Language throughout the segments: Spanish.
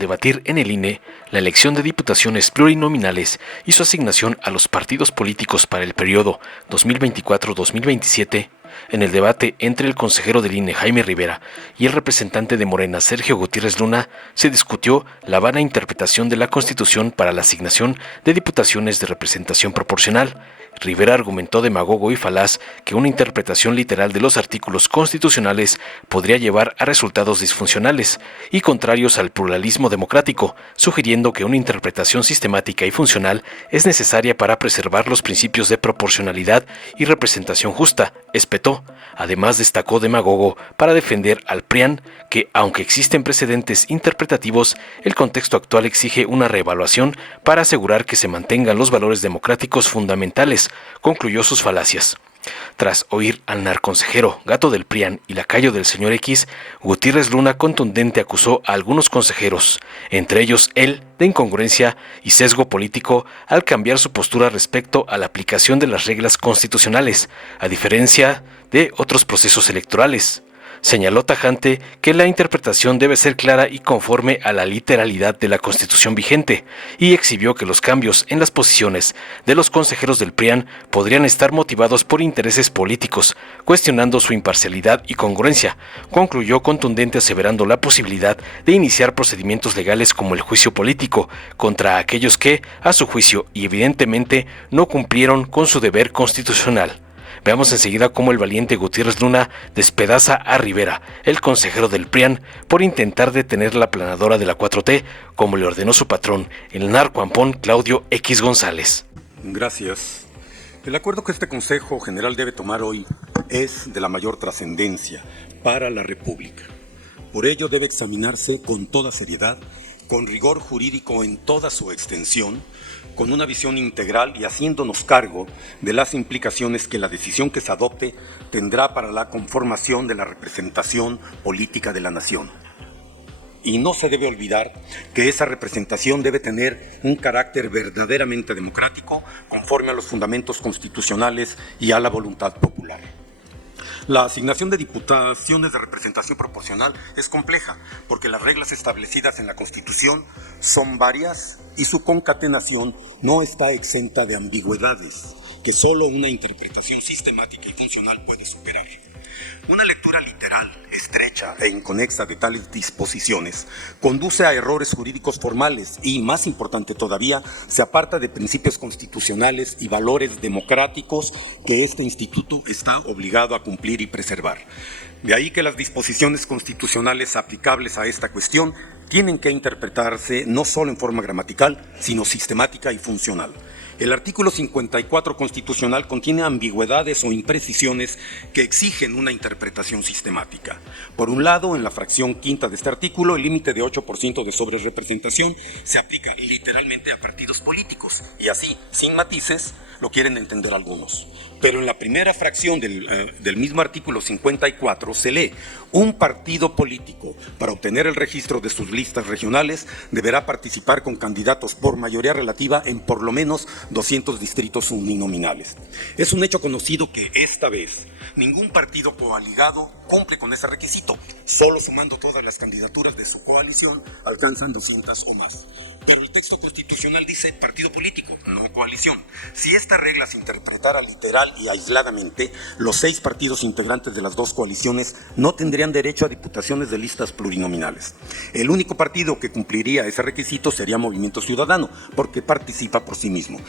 debatir en el INE la elección de diputaciones plurinominales y su asignación a los partidos políticos para el periodo 2024-2027, en el debate entre el consejero del INE Jaime Rivera y el representante de Morena Sergio Gutiérrez Luna, se discutió la vana interpretación de la Constitución para la asignación de diputaciones de representación proporcional. Rivera argumentó demagogo y falaz que una interpretación literal de los artículos constitucionales podría llevar a resultados disfuncionales y contrarios al pluralismo democrático, sugiriendo que una interpretación sistemática y funcional es necesaria para preservar los principios de proporcionalidad y representación justa, espetó. Además, destacó demagogo para defender al PRIAN que, aunque existen precedentes interpretativos, el contexto actual exige una reevaluación para asegurar que se mantengan los valores democráticos fundamentales. Concluyó sus falacias. Tras oír al narconsejero, gato del PRIAN y lacayo del señor X, Gutiérrez Luna contundente acusó a algunos consejeros, entre ellos él, de incongruencia y sesgo político al cambiar su postura respecto a la aplicación de las reglas constitucionales, a diferencia de otros procesos electorales. Señaló tajante que la interpretación debe ser clara y conforme a la literalidad de la Constitución vigente, y exhibió que los cambios en las posiciones de los consejeros del PRIAN podrían estar motivados por intereses políticos, cuestionando su imparcialidad y congruencia. Concluyó contundente aseverando la posibilidad de iniciar procedimientos legales como el juicio político contra aquellos que, a su juicio y evidentemente, no cumplieron con su deber constitucional. Veamos enseguida cómo el valiente Gutiérrez Luna despedaza a Rivera, el consejero del PRIAN, por intentar detener la aplanadora de la 4T, como le ordenó su patrón, el narcoampón Claudio X González. Gracias. El acuerdo que este Consejo General debe tomar hoy es de la mayor trascendencia para la República. Por ello debe examinarse con toda seriedad, con rigor jurídico en toda su extensión, con una visión integral y haciéndonos cargo de las implicaciones que la decisión que se adopte tendrá para la conformación de la representación política de la nación. Y no se debe olvidar que esa representación debe tener un carácter verdaderamente democrático, conforme a los fundamentos constitucionales y a la voluntad popular. La asignación de diputaciones de representación proporcional es compleja, porque las reglas establecidas en la Constitución son varias y su concatenación no está exenta de ambigüedades, que solo una interpretación sistemática y funcional puede superar. Una lectura literal, estrecha e inconexa de tales disposiciones conduce a errores jurídicos formales y, más importante todavía, se aparta de principios constitucionales y valores democráticos que este instituto está obligado a cumplir y preservar. De ahí que las disposiciones constitucionales aplicables a esta cuestión tienen que interpretarse no solo en forma gramatical, sino sistemática y funcional. El artículo 54 constitucional contiene ambigüedades o imprecisiones que exigen una interpretación sistemática. Por un lado, en la fracción quinta de este artículo, el límite de 8% de sobrerepresentación se aplica literalmente a partidos políticos, y así, sin matices, lo quieren entender algunos. Pero en la primera fracción del mismo artículo 54 se lee: un partido político, para obtener el registro de sus listas regionales, deberá participar con candidatos por mayoría relativa en por lo menos 200 distritos uninominales. Es un hecho conocido que esta vez ningún partido coaligado cumple con ese requisito. Solo sumando todas las candidaturas de su coalición alcanzan 200 o más. Pero el texto constitucional dice partido político, no coalición. Si esta regla se interpretara literal y aisladamente, los 6 partidos integrantes de las dos coaliciones no tendrían derecho a diputaciones de listas plurinominales. El único partido que cumpliría ese requisito sería Movimiento Ciudadano, porque participa por sí mismo.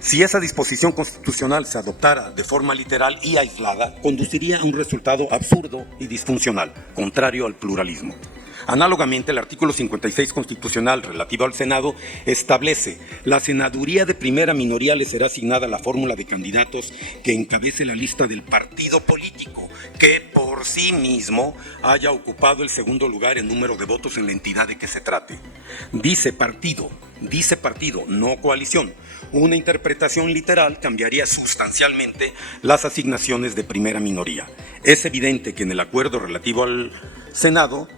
Si esa disposición constitucional se adoptara de forma literal y aislada, conduciría a un resultado absurdo y disfuncional, contrario al pluralismo. Análogamente, el artículo 56 constitucional relativo al Senado establece: la senaduría de primera minoría le será asignada la fórmula de candidatos que encabece la lista del partido político que por sí mismo haya ocupado el segundo lugar en número de votos en la entidad de que se trate. Dice partido, no coalición. Una interpretación literal cambiaría sustancialmente las asignaciones de primera minoría. Es evidente que en el acuerdo relativo al Senado,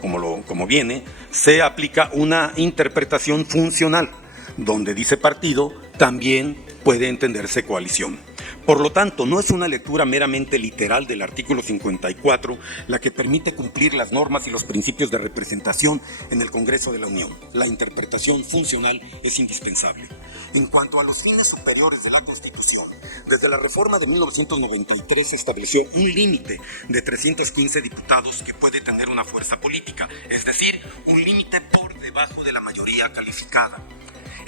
como viene, se aplica una interpretación funcional, donde dice partido también puede entenderse coalición. Por lo tanto, no es una lectura meramente literal del artículo 54 la que permite cumplir las normas y los principios de representación en el Congreso de la Unión. La interpretación funcional es indispensable. En cuanto a los fines superiores de la Constitución, desde la reforma de 1993 se estableció un límite de 315 diputados que puede tener una fuerza política, es decir, un límite por debajo de la mayoría calificada.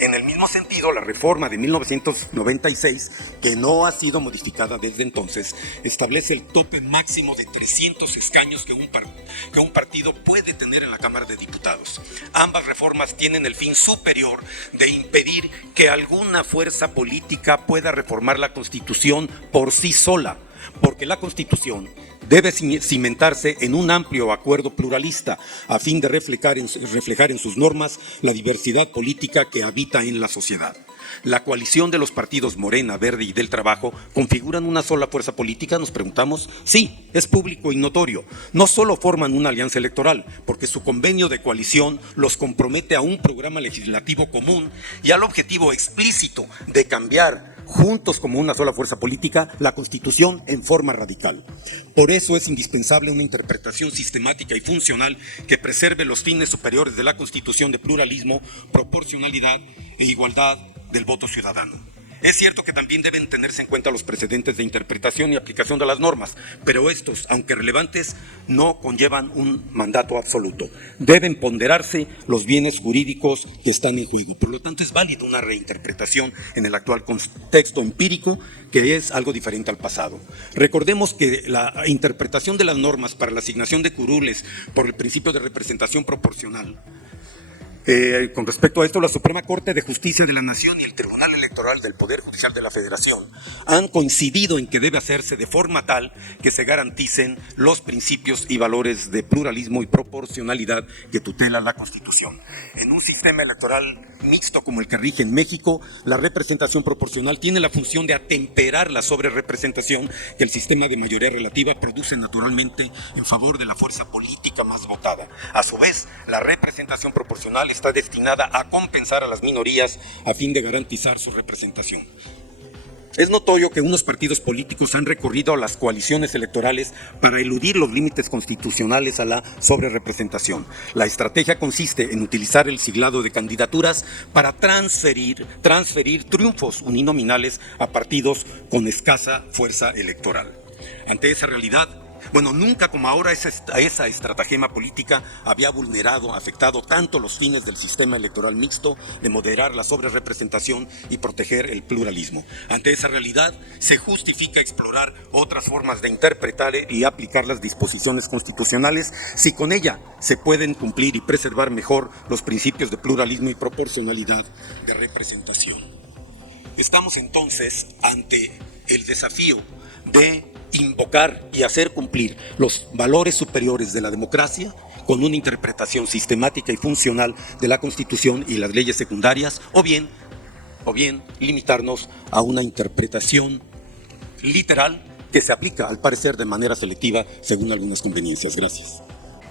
En el mismo sentido, la reforma de 1996, que no ha sido modificada desde entonces, establece el tope máximo de 300 escaños que un partido puede tener en la Cámara de Diputados. Ambas reformas tienen el fin superior de impedir que alguna fuerza política pueda reformar la Constitución por sí sola, porque la Constitución debe cimentarse en un amplio acuerdo pluralista a fin de reflejar en sus normas la diversidad política que habita en la sociedad. La coalición de los partidos Morena, Verde y del Trabajo configuran una sola fuerza política, nos preguntamos. Sí, es público y notorio. No solo forman una alianza electoral, porque su convenio de coalición los compromete a un programa legislativo común y al objetivo explícito de cambiar juntos como una sola fuerza política, la Constitución en forma radical. Por eso es indispensable una interpretación sistemática y funcional que preserve los fines superiores de la Constitución de pluralismo, proporcionalidad e igualdad del voto ciudadano. Es cierto que también deben tenerse en cuenta los precedentes de interpretación y aplicación de las normas, pero estos, aunque relevantes, no conllevan un mandato absoluto. Deben ponderarse los bienes jurídicos que están en juego. Por lo tanto, es válida una reinterpretación en el actual contexto empírico, que es algo diferente al pasado. Recordemos que la interpretación de las normas para la asignación de curules por el principio de representación proporcional, con respecto a esto, la Suprema Corte de Justicia de la Nación y el Tribunal Electoral del Poder Judicial de la Federación han coincidido en que debe hacerse de forma tal que se garanticen los principios y valores de pluralismo y proporcionalidad que tutela la Constitución. En un sistema electoral mixto como el que rige en México, la representación proporcional tiene la función de atemperar la sobrerepresentación que el sistema de mayoría relativa produce naturalmente en favor de la fuerza política más votada. A su vez, la representación proporcional está destinada a compensar a las minorías a fin de garantizar su representación. Es notorio que unos partidos políticos han recurrido a las coaliciones electorales para eludir los límites constitucionales a la sobrerepresentación. La estrategia consiste en utilizar el siglado de candidaturas para transferir triunfos uninominales a partidos con escasa fuerza electoral. Ante esa realidad, nunca como ahora esa estratagema política había afectado tanto los fines del sistema electoral mixto de moderar la sobrerepresentación y proteger el pluralismo. Ante esa realidad, se justifica explorar otras formas de interpretar y aplicar las disposiciones constitucionales si con ella se pueden cumplir y preservar mejor los principios de pluralismo y proporcionalidad de representación. Estamos entonces ante el desafío de invocar y hacer cumplir los valores superiores de la democracia con una interpretación sistemática y funcional de la Constitución y las leyes secundarias, o bien limitarnos a una interpretación literal que se aplica, al parecer, de manera selectiva según algunas conveniencias. Gracias.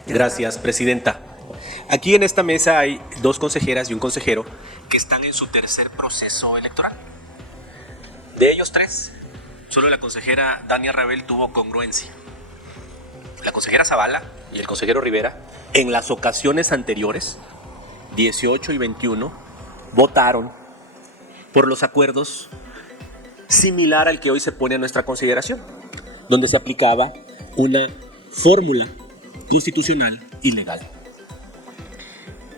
Gracias, presidenta. Aquí en esta mesa hay 2 consejeras y un consejero que están en su tercer proceso electoral. De ellos 3, solo la consejera Dania Rabel tuvo congruencia. La consejera Zavala y el consejero Rivera, en las ocasiones anteriores, 18 y 21, votaron por los acuerdos similar al que hoy se pone a nuestra consideración, donde se aplicaba una fórmula constitucional y legal.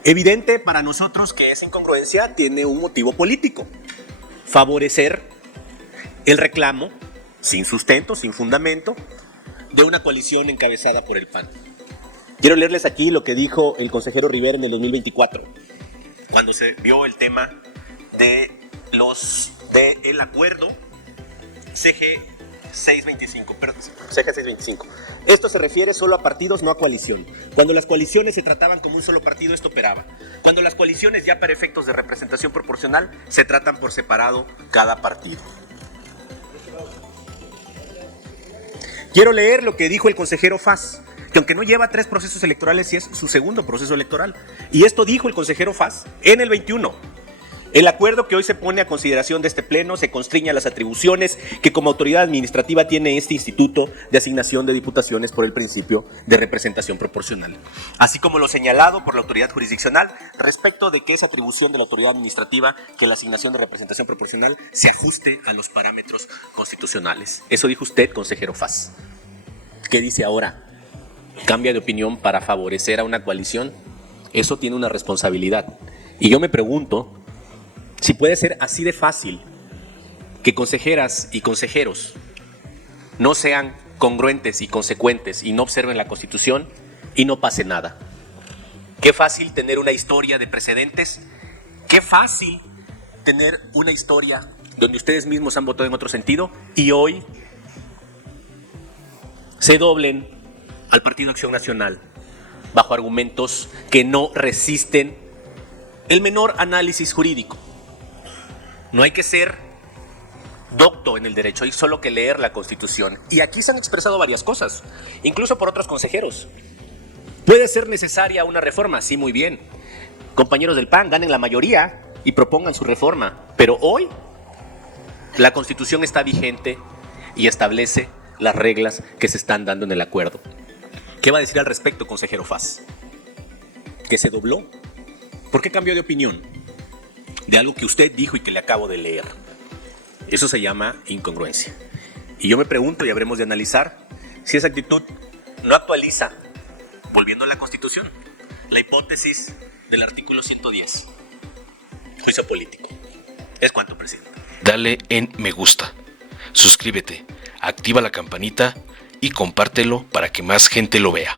Evidente para nosotros que esa incongruencia tiene un motivo político: favorecer el reclamo sin sustento, sin fundamento, de una coalición encabezada por el PAN. Quiero leerles aquí lo que dijo el consejero Rivera en el 2024, cuando se vio el tema del acuerdo CG 625. Esto se refiere solo a partidos, no a coalición. Cuando las coaliciones se trataban como un solo partido, esto operaba. Cuando las coaliciones, ya para efectos de representación proporcional, se tratan por separado cada partido. Quiero leer lo que dijo el consejero Faz, que aunque no lleva 3 procesos electorales, sí es su segundo proceso electoral. Y esto dijo el consejero Faz en el 21. El acuerdo que hoy se pone a consideración de este Pleno se constriñe a las atribuciones que como autoridad administrativa tiene este Instituto de Asignación de Diputaciones por el principio de representación proporcional, así como lo señalado por la autoridad jurisdiccional respecto de que esa atribución de la autoridad administrativa que la asignación de representación proporcional se ajuste a los parámetros constitucionales. Eso dijo usted, consejero Faz. ¿Qué dice ahora? ¿Cambia de opinión para favorecer a una coalición? Eso tiene una responsabilidad. Y yo me pregunto si puede ser así de fácil que consejeras y consejeros no sean congruentes y consecuentes y no observen la Constitución y no pase nada. Qué fácil tener una historia de precedentes, qué fácil tener una historia donde ustedes mismos han votado en otro sentido y hoy se doblen al Partido Acción Nacional bajo argumentos que no resisten el menor análisis jurídico. No hay que ser docto en el derecho, hay solo que leer la Constitución. Y aquí se han expresado varias cosas, incluso por otros consejeros. ¿Puede ser necesaria una reforma? Sí, muy bien. Compañeros del PAN, ganen la mayoría y propongan su reforma. Pero hoy la Constitución está vigente y establece las reglas que se están dando en el acuerdo. ¿Qué va a decir al respecto, consejero Faz? ¿Que se dobló? ¿Por qué cambió de opinión? De algo que usted dijo y que le acabo de leer. Eso se llama incongruencia. Y yo me pregunto, y habremos de analizar, si esa actitud no actualiza, volviendo a la Constitución, la hipótesis del artículo 110. Juicio político. Es cuanto, presidente. Dale en me gusta, suscríbete, activa la campanita y compártelo para que más gente lo vea.